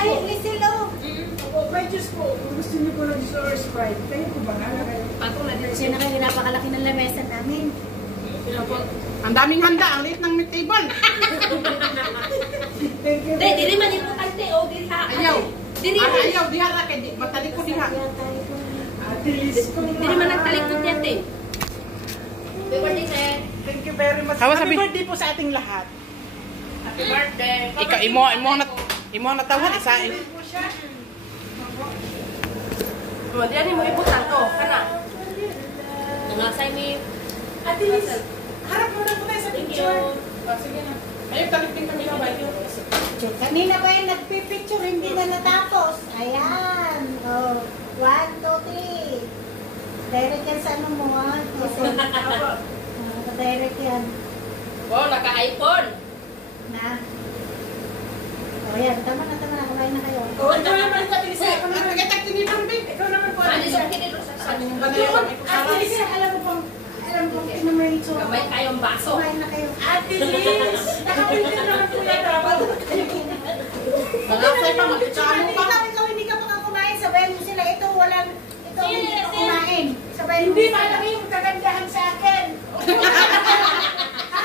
Kahit Lizel, oh. May Diyos po, gusto niyo po ng Diyos or Sprite. Kayo po ba? Patong na dito. Kasi napakakalaki ng lamesa namin. Ang daming handa, ang liit ng meat table. Thank you. Dili man importante o dili ha. Ayaw. Dili. Ayaw, diha ra kay matalik ko diha. Ate Liz, Dili man nagtalikod yate. Happy birthday, sir. thank you very much. Hawa Happy sabi- birthday po sa ating lahat. Happy birthday. Ikaw imo na tawhan isa. Happy po siya. Mo diyan mo ibutan to, kana. Nangasay ni Ate Liz, harap muna po tayo sa picture. Sige na. Ayaw talipin kami na ba? Kanina pa yung nagpipicture, hindi na natapos. Ayan. Oh, 1, 2, 3. Direct yan sa ano mo, ha? Direct yan. wow, naka-iPhone. Na. O yan, tama na. Kumain na kayo. Oh, ikaw naman po, Ate Liz. Ang nagkatag tinipan ba? Ikaw naman po, Ano Ate Liz. sa kinito sa Ano ba na yun? Ate Liz, alam mo pong kinamaritso. Kamay kayong baso. Kumain na kayo. Ate Liz, nakapilin naman po yan. Malasay pa, magkitsano pa. Ikaw hindi ka pa kumain. Sabayan mo sila. Ito hindi ka kumain. Sabayan mo Hindi sila. malaki yung kagandahan sa akin.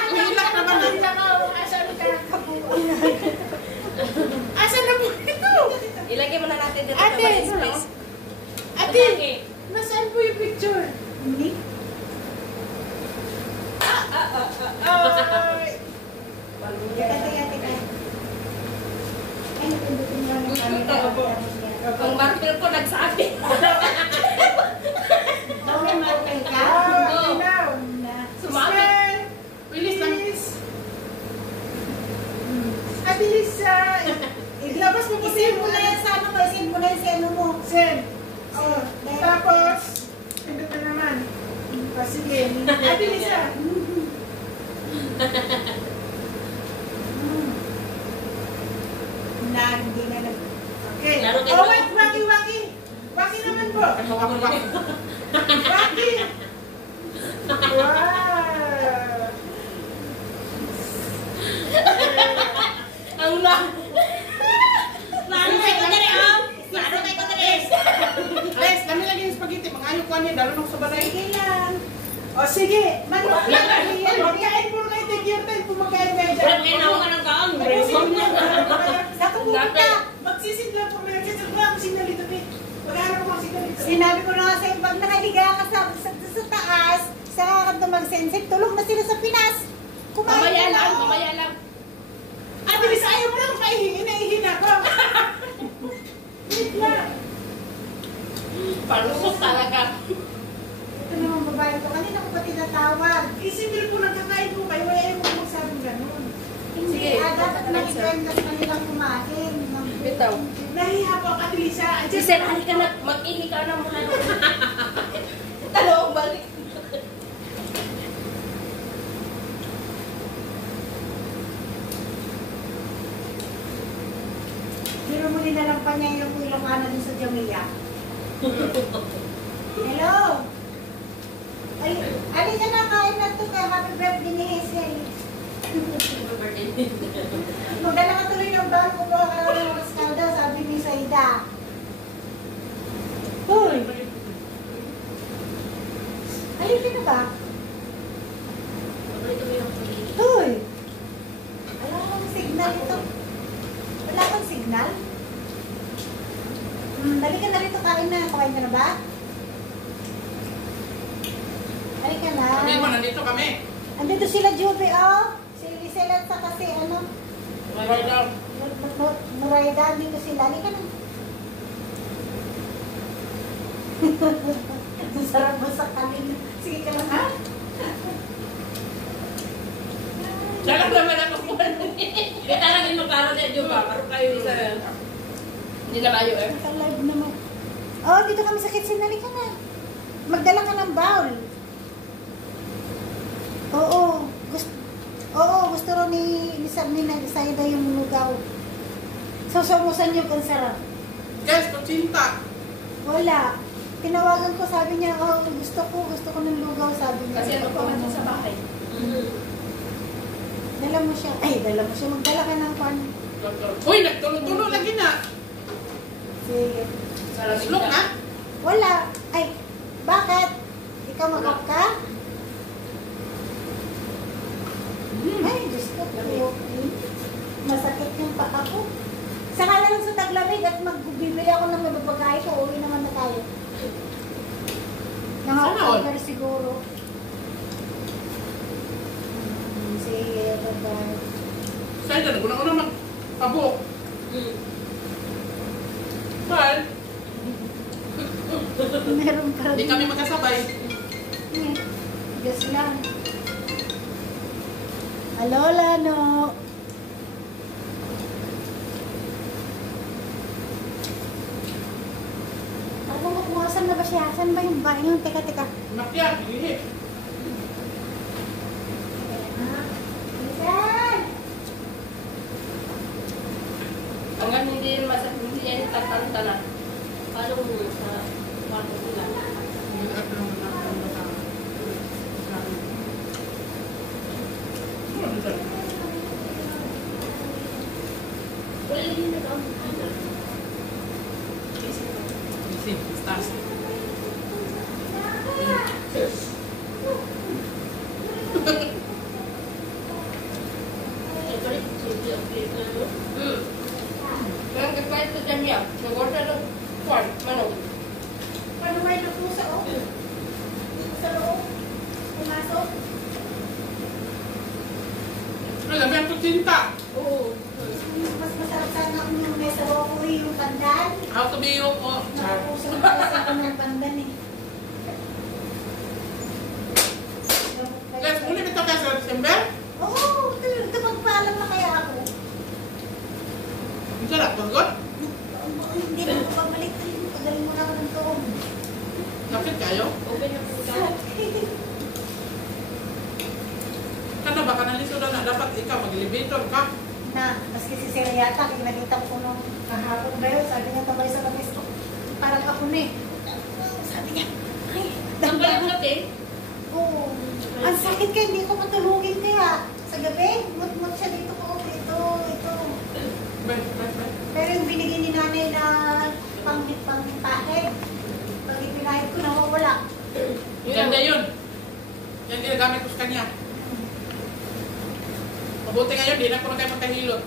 Hilak naman Hindi lang ako. Asan ka? Asan na po ito? Ilagay mo na natin dito Ate, sa mga space. Ate, nasaan po yung picture? Hindi. Ay! Teka. Ay, napindutin mo lang yung camera. Ang marker ko nagsabi. May marker ka? Ah, ilaw. Sumabit. Bilis lang. Ate Lisa, ilabas mo po Isin mo na yan sa ano mo. Isin mo na yan sa ano mo. Sen. Oh, tapos, pindot na naman. Sige. Ate Lisa. Hindi na nag... Okay. Laro kayo. Oh, wait, Waki. Waki naman po. Waki. Wow. Ang la. Laro kay ko dere am. Laro kay ko dere. Les, dami lagi yung spaghetti. Mga ko niya, dalo nung sa balay. Sige lang. O sige, magkain po kayo. Take your time kung magkain kayo dyan. Wala kayo nawa ka ng kaon. Sa pumunta. Magsisigla po. Magsisigla ako signal dito. Maghanap ko ang signal dito. Sinabi ko na nga sa'yo, pag nakahiga ka sa taas, sa kakanta mag-sensip, tulog na sila sa Pinas. Kumain Mamaya na lang, lang. mamaya lang. Ate Lisa, ayaw mo lang nahihina ko. Wait lang. Palusot talaga. Ito naman babae ko, kanina ko pa tinatawag. Isipin po nagkakain po kayo. Ayaw mo magsabing ganun. Hindi, Sige. dapat nag-ikwenta sa kanilang kumain. Bitaw. Nahiya po ang Ate Lisa. Si Sir, halika na. Mag-ihi ka na muna. Talong balik. Pero muli na lang pa niya yung Ilocano dun sa Jamia. Hello? Ay, alin ka na, kain na ito kaya happy birthday ni Hazel. Magdala ka tuloy ng bawal, kumuha ka lang ng rascaldo, sabi ni Saida. Hoy! Ayun ka na ba? Hoy! Wala kang signal ito. Wala kang signal? Dali ka na rito, kain na. Kain ka na ba? Dali ka na. Sabihin mo, nandito kami. Andito sila, Juby, oh. Si Lisel at saka si, ano, Murayda, andito sila. Dali ka na. Ang sarap mo sa kanina. Sige ka lang, ha? Dalag naman ako po. Kita lang yung magkaro niya, Juba. Paro kayo isa. Hindi na kayo eh. Naka-live naman. Oh, dito kami sa kitchen. Dali ka na. Magdala ka ng bowl. Gusto rin ni Saida yung lugaw. Susumusan yung kansarap. Yes, kutsinta. Wala. Tinawagan ko, sabi niya, oh, gusto ko ng lugaw, sabi niya. Kasi ano pa man sa bahay. Dala mo siya. Ay, dala mo siya. Magdala ka ng pan. Uy, nagtulo-tulo lagi na. Malamig Slok na. na. Wala. Ay, bakit? Ikaw magap ka? Ay, Diyos ko. Masakit yung paa ko. Saka lang sa taglamig at magbibili ako ng mababagay ko. Uwi naman na tayo. Sana all. Nakaka-cover siguro. Sige, bye-bye. Sa'yo na, unang-una magpabok. Well, Meron pa hindi rin. kami magkasabay. Diyos lang. Alola, no. Ako magmuhasan na ba siya? Saan ba yung bahay yung teka? Makyat, hindi. Lisan! Hanggang hindi yan tatantana. Paano mo sa kwarto nila? Wala din nag-aampunan. Stars. Ang kapait ko dyan yan. Nag-order ng corn, manok. Paano may luto sa o? Sa loob? Pumasok? Alam mo yung kutinta. Oo. Mas masarap sana kung yung may sabaw ko yung pandan. How to be yung po. Nakapusong ko kasi ako ng pandan eh. Let's muli ito kayo sa December. Oo, kapagpaalam na kaya ako. Ang sarap, bagot. Hindi na ako pabalik. Pagaling mo na ako ng tuong. Nakit kayo. Open yung puta. Kada ba ka nalisod na dapat ikaw mag-elevator ka. Na, maski si Sir yata, nakita ko nung kahapon ba yun, sabi niya tabay sa labis ko. Parang ako na eh. Sabi niya, ay, Ang galing natin. Oo. Ang sakit kaya, hindi ko matulugin kaya. Sa gabi, mut-mut siya dito ko. Ito. Bay. Pero yung binigay ni nanay na pang-pahid, pag ipinahid ko, nawawala. Ganda yun. Yan ginagamit ko sa kanya. Mabuti ngayon, di na ko na kayo magkahilot.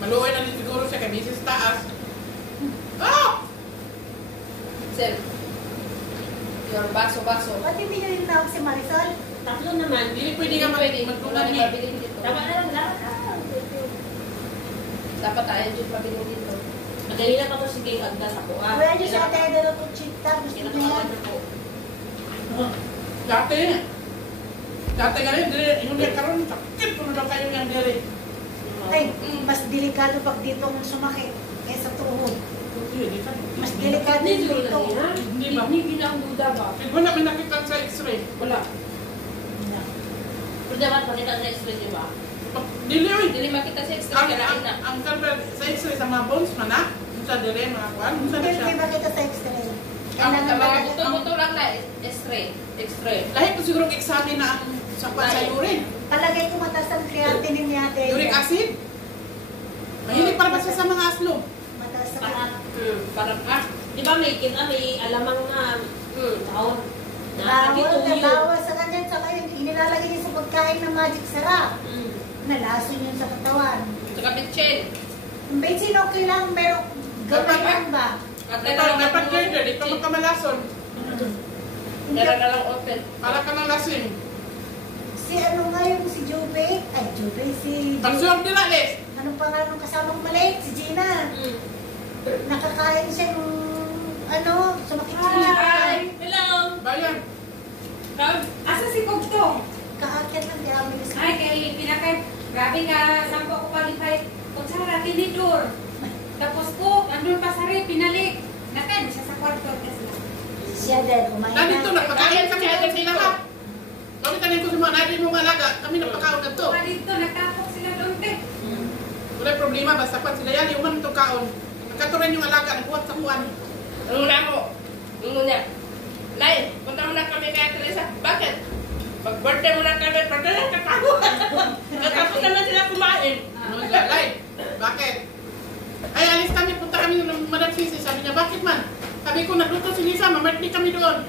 Maluoy na din siguro siya kay Mrs. Taas. Oh! Sir. Your baso-baso. Ba't hindi niyo yung tawag si Marisol? Tatlo naman. Hindi pwede ka magtulad Wala ni. na pabiling dito. Tama na lang lahat. Dapat tayo dyan pabiling dito. Madali na pa ko sige agda sa kuha. Kuya, Diyos sa tayo dito to chita. Gusto niya. Kinaka-order ko. Dati nga rin, yung niya karoon, sakit ko na daw kayo niyang diri. Ay, mas delikado pag dito mo sumakit kaysa tuhod. Mas delikado Hindi dito. siguro na yan. Hindi ba? Hindi pinangduda ba? Wala, may nakita sa x-ray. Wala. Pero dapat makita sa x-ray, di ba? Dili, oy. Hindi makita sa x-ray, Ang kailangan na. cover sa x-ray sa mga bones man, ha? Yung sa dire, mga kuwan, yung sa na siya. Hindi ba kita sa x-ray? Ang Kailangan mga ba- buto-buto lang na x-ray. X-ray. Lahit ko siguro examine na ang sa urine. Palagay ko mataas ang creatinine niya. Uric acid. Mahilig para ba siya sa mga aslog? Mataas ang Parang, parang, di ba may may alamang na, taon. bawal sa kanya. Tsaka yung inilalagay niya sa pagkain ng magic sarap. Nalason yun sa katawan. Tsaka bitchin. Yung bensin okay lang, pero gawin lang ba? At Ito, may pag-girder, dito magkamalason. Meron na lang open. Para ka ng lasing. Si ano nga yung si Jube? Ay, Jube, si... Pag-suwag nila, Les. Anong pangalan ng kasamang maliit? Si Gina. Nakakain siya yung... Ano? Sumakit siya. Hi! Hello! Bayan. Asa si Kogtong? Kaakyat lang di amin. Ay, kay pinakay. Grabe ka, sampo ko qualified. Kung sa tinidor. Tapos ko, andun pa sa rin, pinalik. Nakan, siya sa kwarto. Siya din, kumain Nandito, na. nagpakain kami agad sila ha. Kami tanin ko sa mga natin mong alaga, kami nagpakaon na to. Dito, nagtapok sila doon, te. Wala problema, basta kwan sila yan, yung itong kaon. Nagkaturin yung alaga, nagkuhat sa kuwan. Ano na ako? Ano niya? Lai, punta mo na kami kaya Teresa. Bakit? Pag-birthday mo na kami, birthday na kakago. Natapos naman sila kumain. Ano, Lai? Bakit? Ay, alis kami, punta kami kami ng Madam Sisi. Sabi niya, bakit man? Sabi ko, nagluto si Lisa, mamerti kami doon.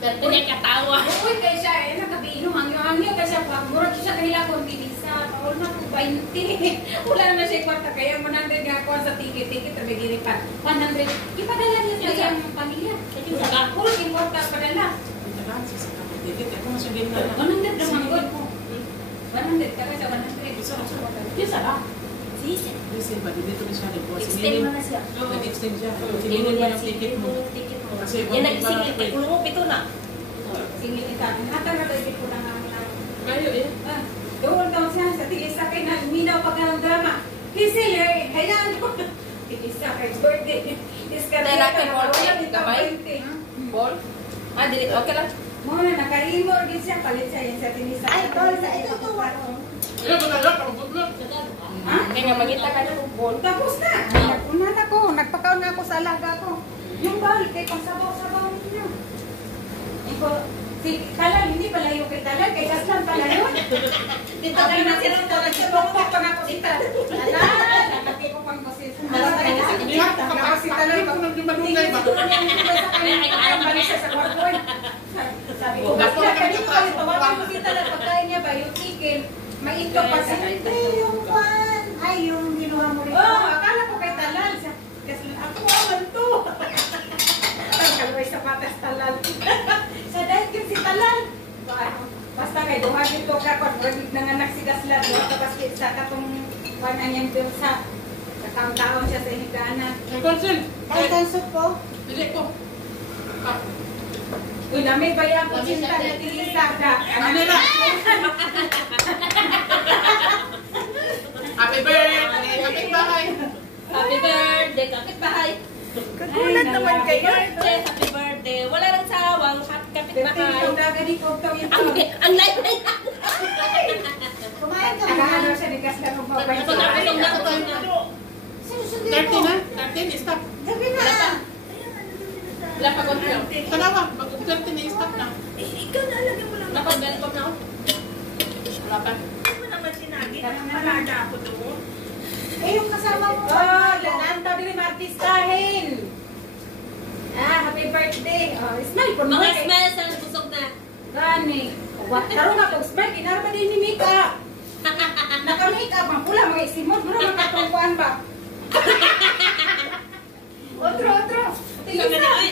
Dati niya katawa. Uy, kaya siya, nakabinom. Hangyo kasi siya, murag siya kanila kung binisa. Paul na po, 20. Wala na siya kwarta. Kaya 100 nga ako sa ticket, sabi gini pa. 100. Ipadala niya sa iyang pamilya. Paul, yung kwarta padala. Ako masagin na. 100 naman good mo. 100 ka sa 100. Isa lang. Sisi. Kasi ba, dito na siya. Extend mo na siya. Nag-extend siya. Sinilin mo yung ticket mo. Kasi Yan nag-singit. Ikulo mo pito na. Singil kita. Hata nga tayo ko lang ang Kayo eh. doon daw siya sa tigis sa akin na minaw pag ng drama. Kisil eh. Hayaan mo. Tigis sa akin. Birthday. Dahil natin ball gamay? Ball? Ah, dili. Okay lang. Muna, naka-imor din siya. Palit siya yun sa tinisa. Ay, tol, ito to. Ayun, magalak. Ang butlo. Ha? Kaya nga magita ka na ng ball. Tapos na. Nagpunan ako. Nagpakaon na ako sa alaga ko. Yung bal, kay pangsabaw-sabaw ninyo. Iko, si Talal, hindi pala yung kay Talal, kay Kaslan pala yun. Dito kayo na sila to. Nagsibok pa nga ako si Talal. Talal, nakati ko pang kusin. Hindi ako kapag si Talay ko nang dumadugay ba? Sabi ko, basta kanino kami tawagan ko si Talal, pagkain niya ba, yung chicken, may ito pa siya. Hindi, yung pan. Ay, yung ginawa mo rin. Oo, akala ko kay Talal. Kasi ako awan to. Ang kalaway sa patas Talal. Sa dahil yun si Talal. Basta kay dumagin to ka, kung magiging nanganak si Kaslan, tapos sa katong panan niyang doon sa taon-taon siya sa higana. Ay, Consul. Ay, kansot po. Dili ko. Uy, dami ba yan kung sinta na tilisa ka? Ano nila? Happy birthday! Happy bahay! Happy birthday, kapitbahay. Kagulat naman kayo. Happy birthday. Wala nang sawang kapitbahay. Ito daga dito, ito. Ang light na yan. Kumain ka Nagahalo na. siya ni Kaslan ng babay. Ito na, ito na, ito na. Sinusundin 30 mo. na? 30, stop. Gabi na. Wala pa konfirm. Tanawa, mag-30 na, stop na. Ikaw na alagyan mo lang. Napag-welcome na ako. Wala pa. Hindi mo naman sinabi. Palada ako doon. Eh, yung kasama mo. Oh, lananta din yung artistahin. Happy birthday. Smile po Mga naman. smile sa busog na. Gani. Karoon nga pag smile, inarma din ni Mika. Naka-makeup, ang pula, mga isimod. Mura makatungkuan ba? Otro. Tingnan na Tingnan ay.